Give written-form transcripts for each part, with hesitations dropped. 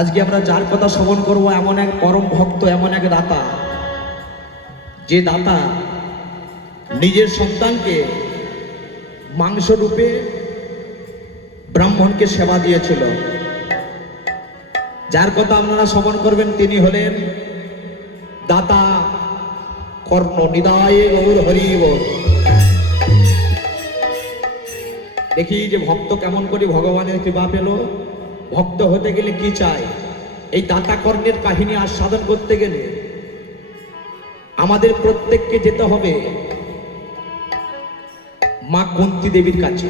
আজকে আমরা যার কথা শ্রবণ করব এমন এক পরম ভক্ত, এমন এক দাতা, যে দাতা নিজের সন্তানকে মাংস রূপে ব্রাহ্মণকে সেবা দিয়েছিল। যার কথা আপনারা শ্রবণ করবেন তিনি হলেন দাতা কর্ণ। নিদায়ে গৌর হরি বল। দেখি যে ভক্ত কেমন করে ভগবানের কৃপা পেল। ভক্ত হতে গেলে কি চাই? এই দাতা কর্ণের কাহিনী আস্বাদন করতে গেলে আমাদের প্রত্যেককে যেতে হবে মা কুন্তী দেবীর কাছে।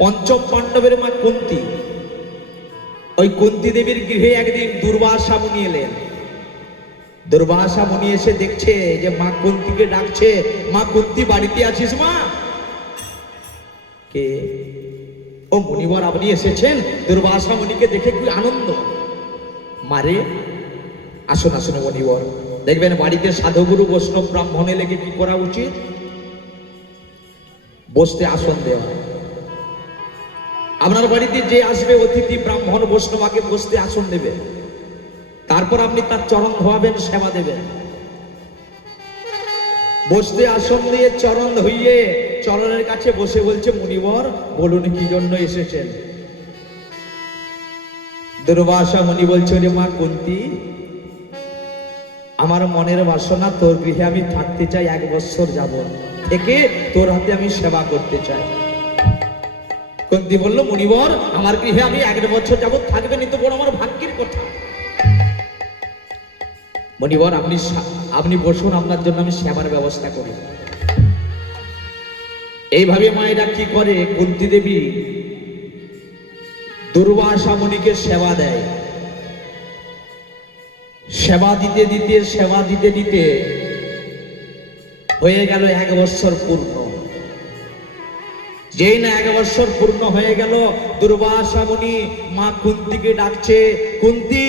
পঞ্চম পাণ্ডবের মা কুন্তী, ওই কুন্তী দেবীর গৃহে একদিন দুর্বাসা মুনি এলেন। দুর্বাসা মুনি এসে দেখছে যে মা কুন্তীকে ডাকছে, মা কুন্তী বাড়িতে আছিস মা? কে? ও মুনিবর আপনি এসেছেন? দুর্বাসা মুনিকে দেখে কি আনন্দ। মারে আসুন আসুন মুনিবর। দেখবেন বাড়িতে সাধুগুরু বৈষ্ণব ব্রাহ্মণে লেগে কি করা উচিত? বসতে আসন দেওয়া। আপনার বাড়িতে যে আসবে অতিথি ব্রাহ্মণ বৈষ্ণব আগে বসতে আসন দেবে, তারপর আপনি তার চরণ ধোয়াবেন, সেবা দেবেন। বসতে আসন দিয়ে চরণ ধুইয়ে চরণের কাছে বসে বলছে, মুনিবর বলুন কি জন্য এসেছেন? দুর্বাসা মুনি বলছে, রে মা কুন্তী, আমার মনের বাসনা তোর গৃহে আমি থাকতে চাই, 1 বছর যাব থেকে তোর হাতে আমি সেবা করতে চাই। কুন্তী বলল, মুনিবর আমার গৃহে আমি 1 বছর যাবত থাকবেন, তো বড় আমার ভাগ্যের কথা। মুনিবর আপনি বসুন, আপনার জন্য আমি সেবার ব্যবস্থা করি। এইভাবে মায়েরা কি করে, কুন্তী দেবী দুর্বাসা মুনিকে সেবা দেয়। সেবা দিতে দিতে হয়ে গেল 1 বছর পূর্ণ। যেই না 1 বছর পূর্ণ হয়ে গেল, দুর্বাসা মুনি মা কুন্তীকে ডাকছে, কুন্তী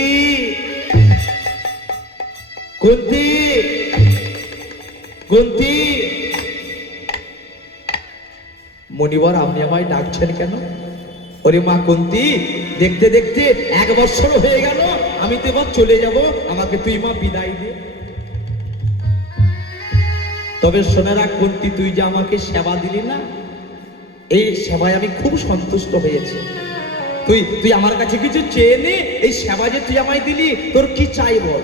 কুন্তী কুন্তী। মুনিবর আপনি আমায় ডাকছেন কেন? ওরে মা কুন্তী, দেখতে দেখতে 1 বছর হয়ে গেল, আমি তো এবার চলে যাব, আমাকে তুই মা বিদায় দে। তবে শোনে রাখ কুন্তী, তুই যে আমাকে সেবা দিলি না, এই সেবায় আমি খুব সন্তুষ্ট হয়েছি। তুই আমার কাছে কিছু চেয়ে নে, এই সেবা যে তুই আমায় দিলি, তোর কি চাই বল?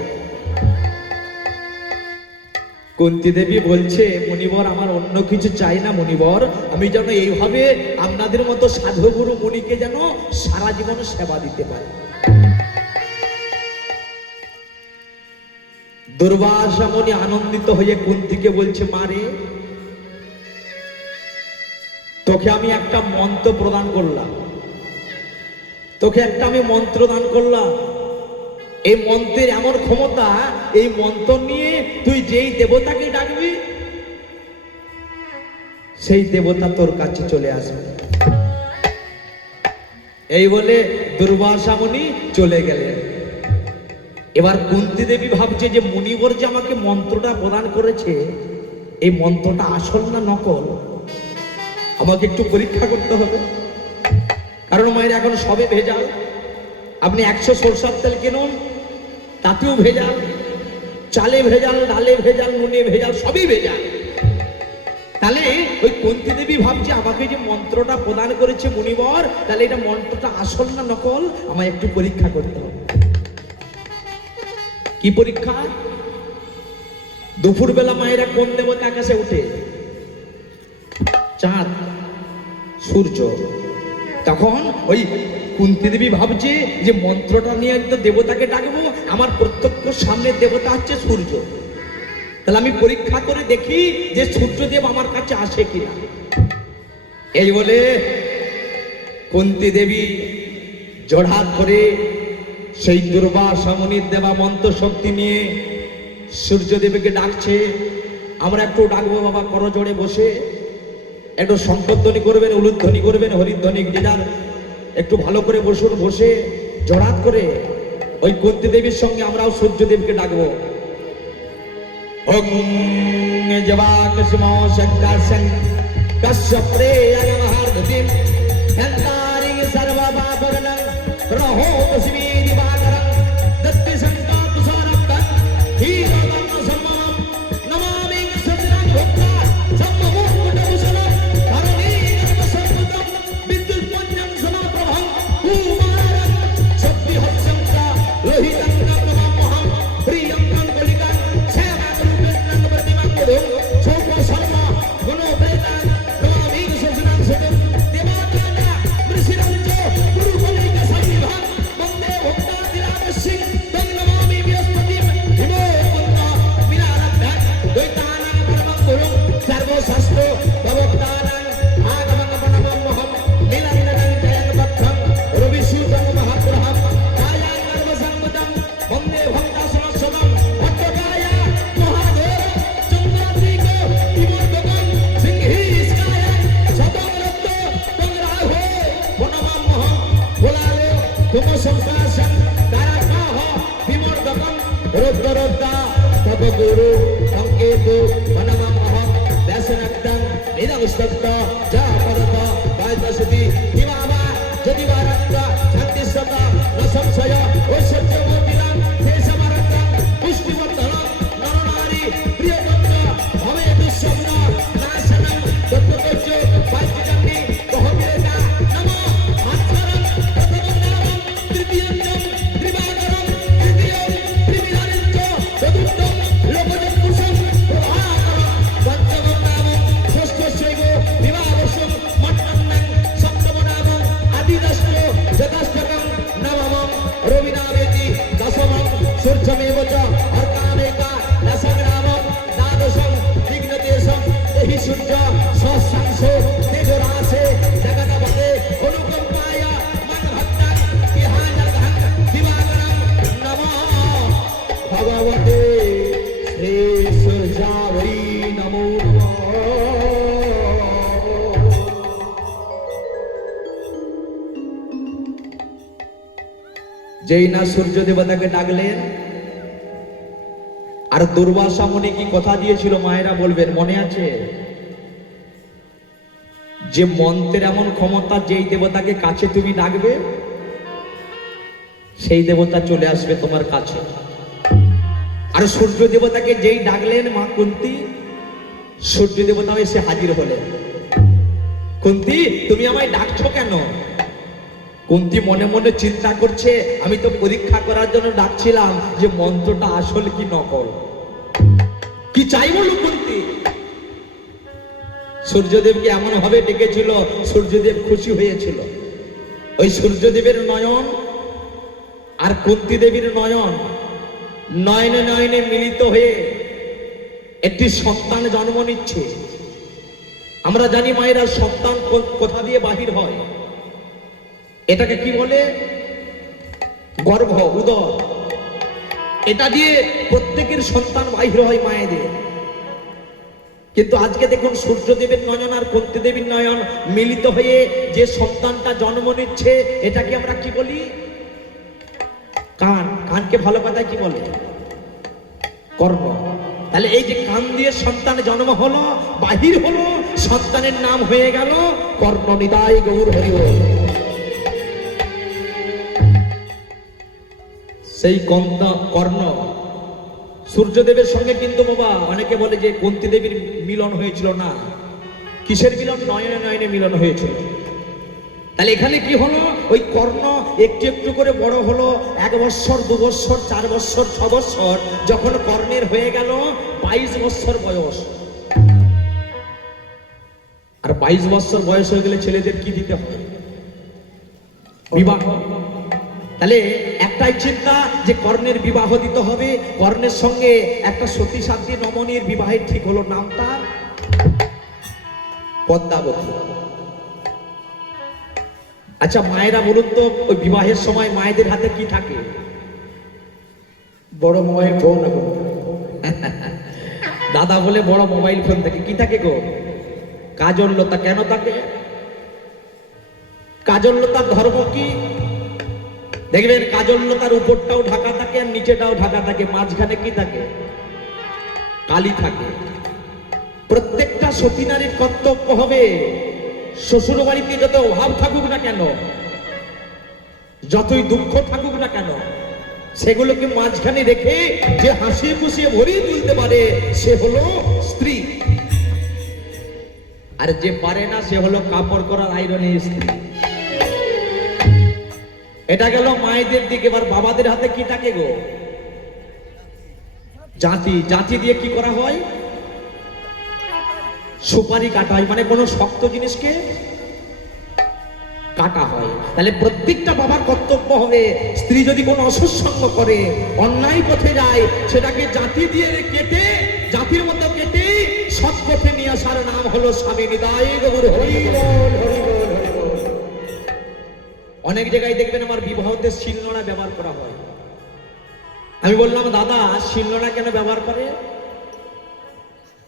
কুন্তী দেবী বলছে, মুনিবর আমার অন্য কিছু চাই না মুনিবর, আমি যেন এইভাবে আপনাদের মতো সাধুগুরু মুনিকে যেন সারা জীবন সেবা দিতে পারি। দুর্বাসা মুনি আনন্দিত হয়ে কুন্তীকে বলছে, মারে তোকে আমি একটা মন্ত্র প্রদান করলাম, তোকে একটা আমি মন্ত্র দান করলাম। এই মন্ত্রের এমন ক্ষমতা, এই মন্ত্র নিয়ে তুই যেই দেবতাকে ডাকবি সেই দেবতা তোর কাছে চলে আসবে। এই বলে দুর্বাসা মুনি চলে গেলেন। এবার কুন্তী দেবী ভাবছে যে মুনিবর যে আমাকে মন্ত্রটা প্রদান করেছে, এই মন্ত্রটা আসল না নকল, আমাকে একটু পরীক্ষা করতে হবে। কারণ মায়ের এখন সবে ভেজাল। আপনি 100 সরষের তেল কিনুন, তাতেও ভেজাল, চালে ভেজাল, ডালে ভেজাল, নুনে ভেজাল, সবই ভেজাল। তাহলে ওই কুন্তী দেবী ভাবছে আমাকে যে মন্ত্রটা প্রদান করেছে মুনিবর, তাহলে এটা মন্ত্রটা আসল না নকল, আমায় একটু পরীক্ষা করতে হবে। কি পরীক্ষা? দুপুরবেলা মায়েরা কোন দেবতা আকাশে উঠে? চাঁদ, সূর্য। তখন ওই কুন্তী দেবী ভাবছে যে মন্ত্রটা নিয়ে তো দেবতাকে ডাকবো, আমার প্রত্যক্ষ সামনে দেবতা হচ্ছে সূর্য, তাহলে আমি পরীক্ষা করে দেখি যে সূর্যদেব আমার কাছে আসে কিনা। এই বলে কুন্তী দেবী জোড়হাত করে সেই দুর্বাসা মুনির দেবা মন্ত্র শক্তি নিয়ে সূর্যদেবকে ডাকছে। আমরা একটু ডাকবো বাবা, করজোড়ে বসে একটু শঙ্করধ্বনি করবেন, উলুধ্বনি করবেন, হরিধ্বনি, যে যার একটু ভালো করে বসুন। বসে জড়াত করে ওই কুন্তী দেবীর সঙ্গে আমরাও সূর্যদেবকে ডাকবো। ওং জবাকসমো শঙ্কাসং কশ্যপ্রে আগমহার্ধতিম হন্তারিং সর্বপাপগ্নং रहो तस्मी दिवाकरं दत्ति संता तुषारब्धं हीरदं समम नमामि सजनं भक्ता सम्मुकुटभूषणं करुणीकं सर्वतं विद्युत्पुञ्जं समाप्रभं कुमारं शक्तिहस्तं च लोहितं नममहं प्रियं कलिकं सेवारूपेण प्रतिमं गुरुं शोक शर्मा गुणोपेतं नमामि सजनं सुखं देवात्मना मृषिरं च गुरुकुलिक सन्निभं वन्दे भक्तादिरामसिं तं नमामि बृहस्पतिं हिमोकुन्द विनारब्धं द्वैतानां परमं गुरुं सर्वशास्त्रो भवक्तानां आगमं प्रणममहं नीलकण्ठं जयन्तभक्तं रविसूतं महाग्रहं कायाङ्गर्वसंवदं वन्दे भक्तासनसनं भट्टकाय महादेवं चन्द्राद्रिको विमोदकं सिंहीस्काय सतमरत्तो तंग्राहो वनममहं भोलालो तुमसंकाशं तारकाः विमोदकं रुद्ररुद्रा तव गुरु संकेतो वनममहं व्यासनक्तं वेदमुस्तक्त जापदत गायत्रसुति हिमावा जदिवारक्ता शान्तिस्सता न संशय ऐश्वर्यमूर्तिनां देशमारक्तं पुष्टिवर्धनं नरनारी प्रियवन्त भवे दुःस्वप्न नाशनं तत्त्वज्ञ वाक्यजन्नि बहुविरेता नमो आत्मनं प्रथमनामं तृतीयं त्रिवाकरं तृतीयं त्रिविधानं च चतुर्थं लोकजन्मुषं प्रभाकरं पञ्चमं नामं षष्ठस्यैव विवाहवर्षं मट्टन्नं सप्तमनामं आदिदष्टो चतुष्टकं नवमं रविनामेति दशमं सूर्यमेव च अर्कामेका दशग्रामं द्वादशं विघ्नदेशं एहि सूर्य सहस्रांशो तेजोराशे जगदपते अनुकम्पाय मनभक्तं विहानर्घं दिवाकरं नमः भगवते श्री सूर्यावै नमो नमः। যেই না সূর্য দেবতাকে ডাকলেন, আর দুর্বাসা মুনি কি কথা দিয়েছিল মায়েরা বলবেন, মনে আছে? যে মন্ত্রের এমন ক্ষমতা, যেই দেবতাকে কাছে তুমি ডাকবে সেই দেবতা চলে আসবে তোমার কাছে। আর সূর্য দেবতাকে যেই ডাকলেন মা কুন্তী, সূর্য দেবতাও এসে হাজির হলেন। কুন্তী, তুমি আমায় ডাকছো কেন? কুন্তী মনে মনে চিন্তা করছে, আমি তো পরীক্ষা করার জন্য ডাকছিলাম যে মন্ত্রটা আসল কি নকল। কি চাই বলো কুন্তী? সূর্যদেবকে এমন ভাবে ডেকেছিল, সূর্যদেব খুশি হয়েছিল। ওই সূর্যদেবের নয়ন আর কুন্তী দেবীর নয়ন, নয়নে নয়নে মিলিত হয়ে একটি সন্তান জন্ম নিচ্ছে। আমরা জানি মায়েরা সন্তান কোথা দিয়ে বাহির হয়, এটাকে কি বলে? গর্ভ, উদর। এটা দিয়ে প্রত্যেকের সন্তান বাহির হয় মায়েদের। কিন্তু আজকে দেখুন সূর্যদেবের নয়ন আর কুন্তী দেবীর নয়ন মিলিত হয়ে যে সন্তানটা জন্ম নিচ্ছে, এটাকে আমরা কি বলি? কান। কানকে ভালো কথায় কি বলে? কর্ণ। তাহলে এই যে কান দিয়ে সন্তান জন্ম হলো, বাহির হলো, সন্তানের নাম হয়ে গেল কর্ণ। নিতাই গৌর হরি বল। সেই কর্ণ সূর্যদেবের সঙ্গে কিন্তু বাবা অনেকে বলে যে কুন্তী দেবীর মিলন হয়েছিল না। কিসের মিলন? নয়নে নয়নে মিলন হয়েছিল। তাহলে এখানে কি হলো? ওই কর্ণ একটু একটু করে বড় হলো। 1 বৎসর, 2 বৎসর, 4 বৎসর, 6 বৎসর, যখন কর্ণের হয়ে গেল 22 বৎসর বয়স। আর 22 বৎসর বয়স হয়ে গেলে ছেলেদের কি দিতে হয়? বিবাহ। তাহলে একটাই চিন্তা যে কর্ণের বিবাহ দিতে হবে। কর্ণের সঙ্গে একটা সতী সাধ্বী নমনীর বিবাহের ঠিক হলো, নাম তার পদ্মাবতী। আচ্ছা মায়েরা বলুন তো, ওই বিবাহের সময় মায়েদের হাতে কি থাকে? বড় মোবাইল ফোন। দাদা বলে বড় মোবাইল ফোন থাকে। কি থাকে গো? কাজললতা। কেন থাকে? কাজললতার ধর্ম কি? দেখবেন কাজললতার উপরটাও ঢাকা থাকে আর নিচেটাও ঢাকা থাকে, মাঝখানে কি থাকে? কালি থাকে। প্রত্যেকটা সতী নারীর কর্তব্য হবে, শ্বশুর বাড়িতে যত অভাব থাকুক না কেন, যতই দুঃখ থাকুক না কেন সেগুলোকে মাঝখানে রেখে যে হাসিয়ে খুশিয়ে ভরিয়ে তুলতে পারে সে হলো স্ত্রী। আর যে পারে না সে হলো কাপড় করার আয়রনের স্ত্রী। এটা গেল মায়েদের দিকে। এবার বাবাদের হাতে কি থাকে গো? জাঁতি। জাঁতি দিয়ে কি করা হয়? সুপারি কাটা হয়, মানে কোনো শক্ত জিনিসকে কাটা হয়। তাহলে প্রত্যেকটা বাবার কর্তব্য হবে স্ত্রী যদি কোনো অসৎসঙ্গ করে, অন্যায় পথে যায়, সেটাকে জাঁতি দিয়ে কেটে, জাতির মতো কেটে সৎ পথে নিয়ে আসার নাম হলো স্বামী। নিতাই গৌর হরি বল, হরি বল, হরি বল। অনেক জায়গায় দেখবেন আমার বিবাহতে শিলনোড়া ব্যবহার করা হয়। আমি বললাম দাদা শিলনোড়া কেন ব্যবহার করে?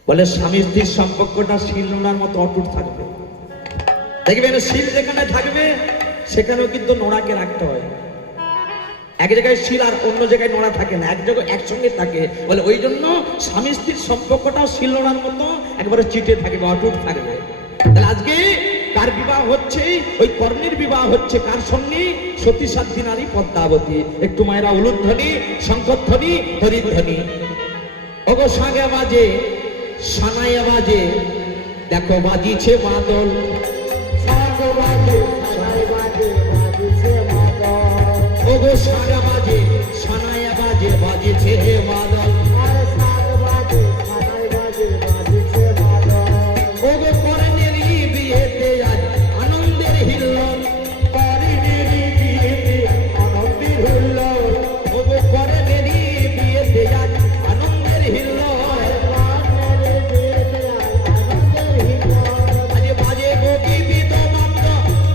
বলে স্বামী স্ত্রীর সম্পর্কটা শিলনোড়ার মতো অটুট থাকবে। দেখবেন শিল যেখানে থাকবে সেখানেও কিন্তু নোড়াকে রাখতে হয়। এক জায়গায় শিল আর অন্য জায়গায় নোড়া থাকে না, এক জায়গায় একসঙ্গে থাকে। বলে ওই জন্য স্বামী স্ত্রীর সম্পর্কটাও শিল নোড়ার মতো একবারে চিটে থাকবে, অটুট থাকবে। তাহলে আজকে কার বিবাহ হচ্ছে? ওই কর্ণের বিবাহ হচ্ছে কার সঙ্গে? সতী সাধ্বী নারী পদ্মাবতী। একটু মায়েরা উলুধ্বনি, শঙ্খধ্বনি, হরিধ্বনি। ওগো সাগে বাজে, সানায় বাজে, দেখো বাজিছে মাদল। ওগো সাগা বাজে, সানায় বাজে, বাজিছে মাদল। ওগো কর্ণেরই বিয়েতে আজ আনন্দের হিল্লোল। কর্ণেরই বিয়েতে আনন্দের হিল্লোল। ওগো কর্ণেরই বিয়েতে আজ আনন্দের হিল্লোল। আজ বাজে গো বিবিধ মাত্র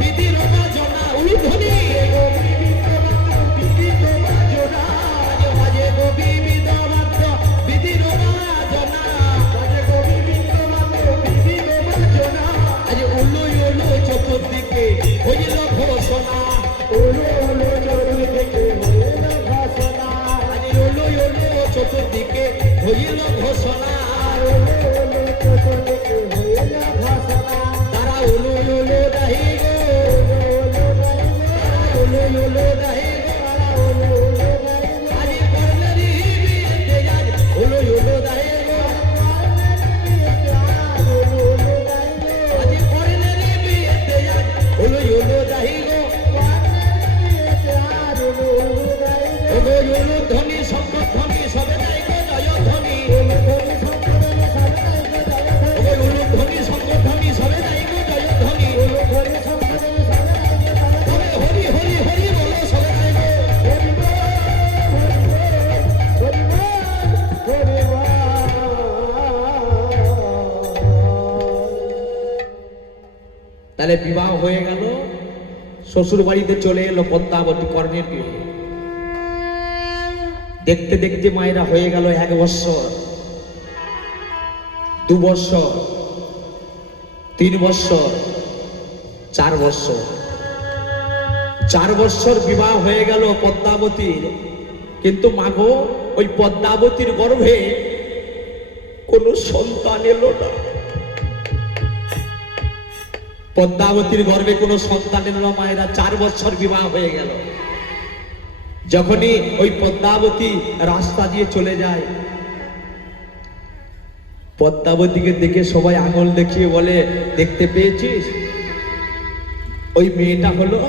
বিধির বাজনা। উলুধ্বনি। আজ বাজে গো বিবিধ মাত্র বিধির বাজনা। আজ উলু উলু চতুর্দিকে হইল ঘোষণা। উলু উলু চতুর্দিকে হইল ঘোষণা। আজ উলু উলু চতুর্দিকে হইল ঘোষণা। উলু উলু চতুর্দিকে হইল ঘোষণা। তারা উলু উলু দাহি গো, উলু উলু দাহি গো, উলু উলু দাহি গো। আজ কর্ণেরই বিয়েতে আজ উলু উলু দাহি গো। আজ কর্ণেরই বিয়েতে আজ উলু উলু দাহি গো। ওগো উলু ধ্বনি, শঙ্খ ধ্বনি, সবে দাই গো জয় ধ্বনি। ওগো উলু ধ্বনি, শঙ্খ ধ্বনি, সবে দাই গো জয় ধ্বনি। তবে হরি হরি হরি বলো সবে দাই গো। তাহলে বিবাহ হয়ে গেল, শ্বশুর বাড়িতে চলে এলো পদ্মাবতী কর্ণের গৃহে। দেখতে দেখতে মায়েরা হয়ে গেল 1 বৎসর, 2 বৎসর, 3 বৎসর, 4 বৎসর। 4 বৎসর বিবাহ হয়ে গেল পদ্মাবতীর। কিন্তু মাগো ওই পদ্মাবতীর গর্ভে কোনো সন্তান এলো না। পদ্মাবতীর গর্ভে কোনো সন্তান এলো না। মায়েরা 4 বৎসর বিবাহ হয়ে গেল। যখনই ওই পদ্মাবতী রাস্তা দিয়ে চলে যায়, পদ্মাবতীকে দেখে সবাই আঙুল দেখিয়ে বলে, দেখতে পেয়েছিস ওই মেয়েটা হলো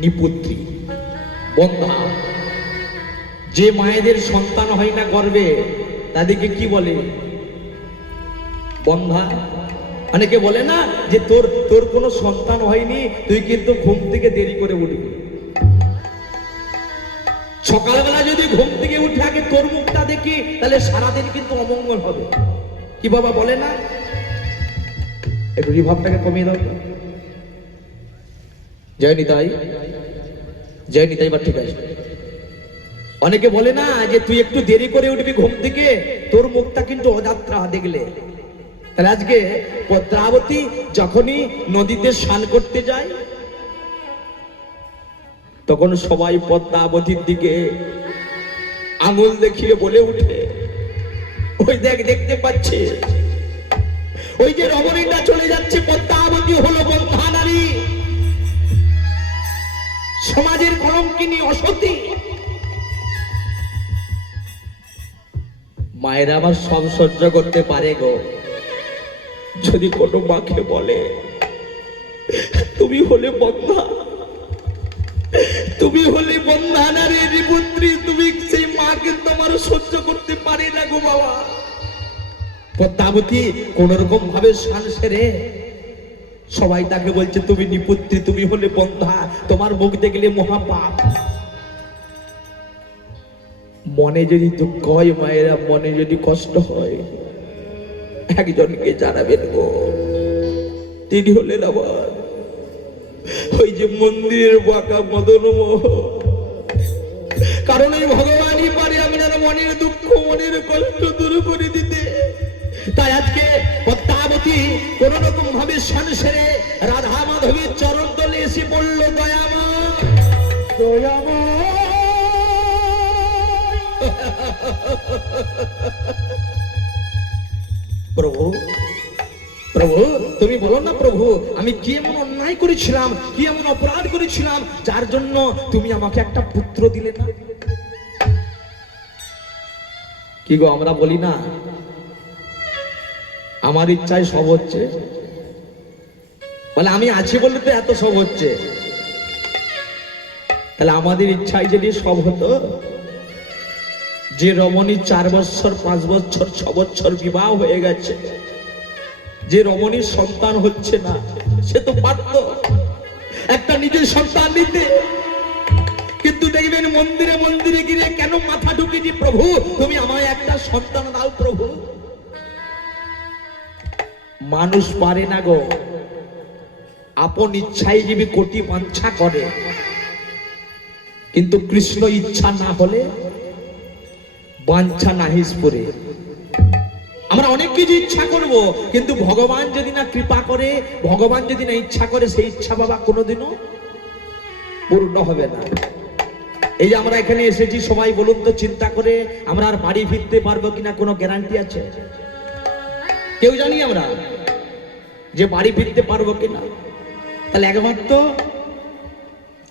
নিপুত্রী, বন্ধা। যে মায়েদের সন্তান হয় না গর্ভে তাদেরকে কি বলে? বন্ধা। অনেকে বলে না যে তোর তোর কোনো সন্তান হয়নি, তুই কিন্তু ঘুম থেকে দেরি করে উঠবি। সকালবেলা যদি ঘুম থেকে উঠে আগে তোর মুখটা দেখি তাহলে সারাদিন কিন্তু অমঙ্গল হবে। কি বাবা বলে না? একটু রিভাবটাকে কমিয়ে দাও। জয় নিতাই, জয় নিতাই। বা ঠিক আছে। অনেকে বলে না যে তুই একটু দেরি করে উঠবি ঘুম থেকে, তোর মুখটা কিন্তু অযাত্রা দেখলে। তাহলে আজকে পদ্মাবতী যখনই নদীতে স্নান করতে যায় তখন সবাই পদ্মাবতীর দিকে আঙুল দেখিয়ে বলে উঠে, ওই দেখ, দেখতে পাচ্ছে ওই যে রমণীটা চলে যাচ্ছে, পদ্মাবতী হলো বন্ধা নারী। সমাজের কলঙ্কিনী অসতী। মায়েরা আমার সব সহ্য করতে পারে গো, যদি কোনো মাকে বলে তুমি হলে বন্ধা, তুমি হলে বন্ধা নারীর পুত্রী, তুমি সেই মাকে তোমার সহ্য করতে পারে না গো বাবা। পদ্মাবতী কোন রকম ভাবে শান সেরে সবাই তাকে বলছে তুমি নিপুত্রী, তুমি হলে বন্ধা, তোমার মুখ দেখলে মহাপাপ। মনে যদি দুঃখ হয় মায়েরা, মনে যদি কষ্ট হয়, একজনকে জানাবেন গো, তিনি হলেন আবার ওই যে মন্দিরের বাঁকা মদন মোহন। কারণ এই ভগবানই পারে আপনার মনের দুঃখ, মনের কষ্ট দূর করে দিতে। তাই আজকে পদ্মাবতী কোন রকম ভাবে শান সেরে রাধা মাধবীর চরণ তলে এসে বলল, দয়ামা দয়ামা। প্রভু প্রভু তুমি বলো না প্রভু, আমি কি এমন অন্যায় করেছিলাম, কি এমন অপরাধ করেছিলাম যার জন্য তুমি আমাকে একটা পুত্র দিলে না? কি গো আমরা বলি না আমার ইচ্ছায় সব হচ্ছে, বলে আমি আছি বলে তো এত সব হচ্ছে। তাহলে আমাদের ইচ্ছায় যদি সব হতো, যে রমণী 4 বছর 5 বছর 6 বছর বিবাহ হয়ে গেছে, যে রমণীর সন্তান হচ্ছে না, সে তো পারত একটা নিজের সন্তান নিতে। কিন্তু দেখবেন মন্দিরে মন্দিরে গিয়ে কেন মাথা ঢুকিয়েছি, প্রভু তুমি আমায় একটা সন্তান দাও প্রভু। মানুষ পারে না গো, আপন ইচ্ছায় জীবী কোটি বাঞ্ছা করে, কিন্তু কৃষ্ণ ইচ্ছা না হলে বাঞ্ছা নাহিস পরে। আমরা অনেক কিছু ইচ্ছা করব, কিন্তু ভগবান যদি না কৃপা করে, ভগবান যদি না ইচ্ছা করে, সেই ইচ্ছা বাবা কোনোদিনও পূর্ণ হবে না। এই যে আমরা এখানে এসেছি সবাই বলুন তো, চিন্তা করে আমরা আর বাড়ি ফিরতে পারবো কিনা কোনো গ্যারান্টি আছে? কেউ জানি আমরা যে বাড়ি ফিরতে পারবো কিনা? তাহলে একমাত্র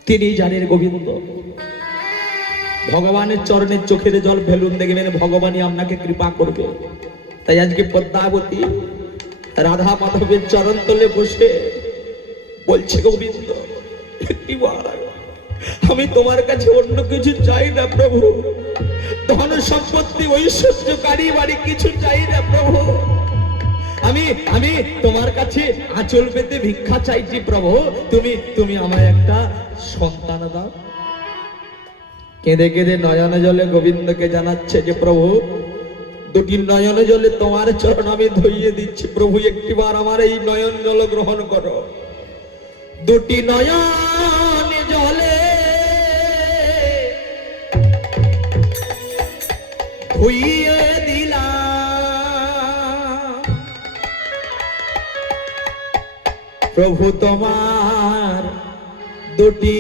তিনি জানেন গোবিন্দ। ভগবানের চরণের চোখের জল ফেলুন, দেখবেন ভগবানই আপনাকে কৃপা করবে। তাই আজকে পদ্মাবতী রাধা মাধবের চরণ তলে বসে বলছে, গোবিন্দ একটিবার আমি তোমার কাছে অন্য কিছু চাই না প্রভু, ধন সম্পত্তি ঐশ্বর্য গাড়ি বাড়ি কিছু চাই না প্রভু, আমি আমি তোমার কাছে আঁচল পেতে ভিক্ষা চাইছি প্রভু, তুমি তুমি আমায় একটা সন্তান দাও। কেঁদে কেঁদে নয়ন জলে গোবিন্দকে জানাচ্ছে যে প্রভু দুটি নয়ন জলে তোমার চরণ আমি ধইয়ে দিচ্ছি প্রভু, একটিবার আমার এই নয়ন জল গ্রহণ করো। দুটি নয়ন জলে ধুইয়ে দিলাম প্রভু তোমার দুটি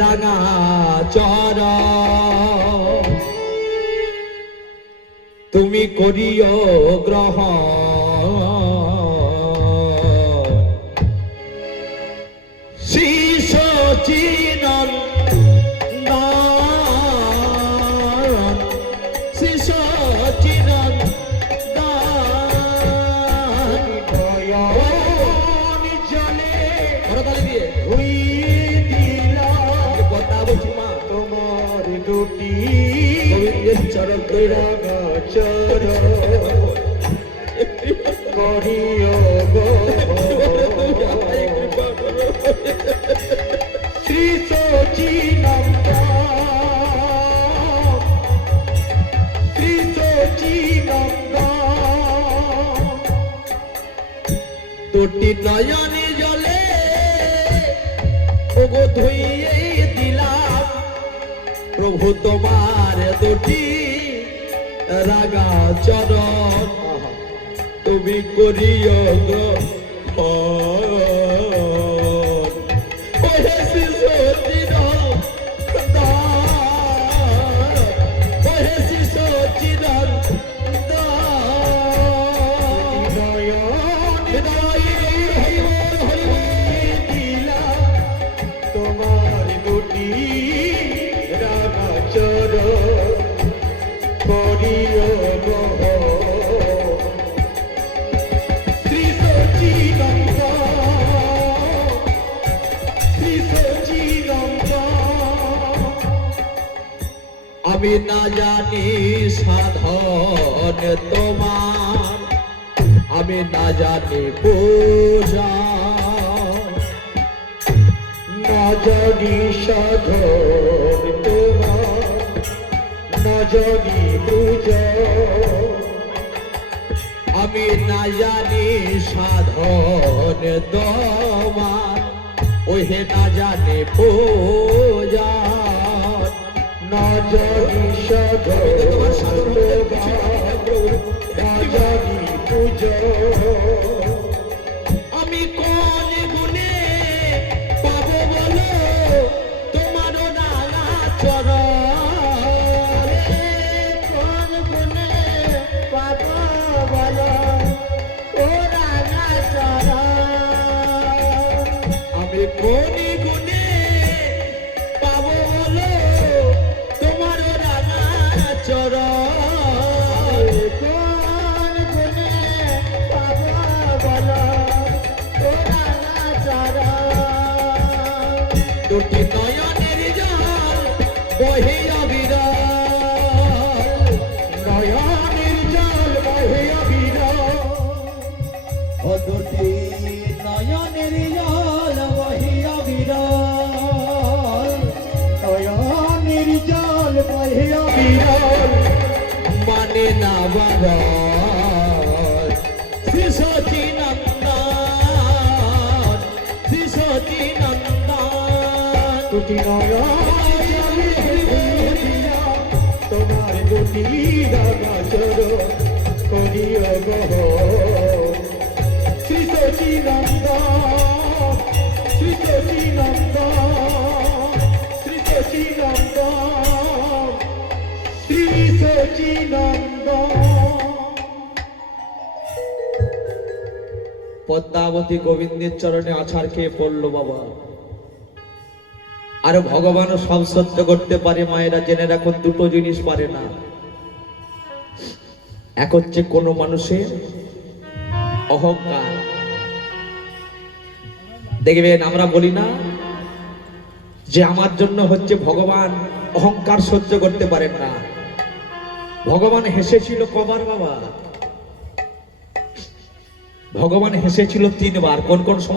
রাঙা চরণ, তুমি করিও গ্রহণ। শ্রী সচিনন্দন শ্রী সচিনন্দন নয়ন জলে করতালি দিয়ে তোমার দুটি গোবিন্দের চরণ রাঙা চরণ করিও শ্রী সচিনন্দন শ্রী সচিনন্দন দুটি নয়নে জলে ওগো ধুইয়ে দিলাম প্রভু তোমার দুটি রাঙা চরণ, তুমি করিও গ্রহণ। ওহে শ্রী সচিনন্দন ওহে শ্রী সচিনন্দন নয়ন হরি বল হরি বল। আমি না জানি সাধন তোমার, আমি না জানি পূজা, না জানি সাধন তোমার, না জানি পূজা, আমি না জানি সাধন তোমার, ওহে না জানি পূজা, না জানি সাধন তোমার, না জানি পূজা। আমি কোন গুণে পাবো বলো তোমার নালা চরণ, কোন গুণে পাবো বলো ও রাঙা চরণ, আমি কোন গুণে পাবো বলো তোমার রাঙা চরণ, কোন গুণে পাবো বলো ও রাঙা চরণ। দুটি নয়নের জল বহে অবিরল, নয়নের জল বহে অবিরল, ও দুটি নয়নের জল বহে অবিরল, নয়নের জল বহে অবিরল, মানে না বাবার শ্রী সতী নন্দন, শ্রী সতী নন্দন। দুটি নয়ন তোমার দুটি রাঙা চরণ করিও গহ, শ্রী সতী নন্দন, শ্রী সতী নন্দন, শ্রী সতী নন্দন, শ্রী সতী নন্দন। পদ্মাবতী গোবিন্দের চরণে আছাড় খেয়ে পড়লো বাবা। আর ভগবানও সব সহ্য করতে পারে, মায়েরা জেনে রাখুন দুটো জিনিস পারে না, এক হচ্ছে কোন মানুষের অহংকার। দেখবেন আমরা বলি না যে আমার জন্য হচ্ছে ভগবান অহংকার সহ্য করতে পারেন না। ভগবান হেসেছিল কবার বাবা? ভগবান হেসেছিল 3 বার। কোন কোন সময়?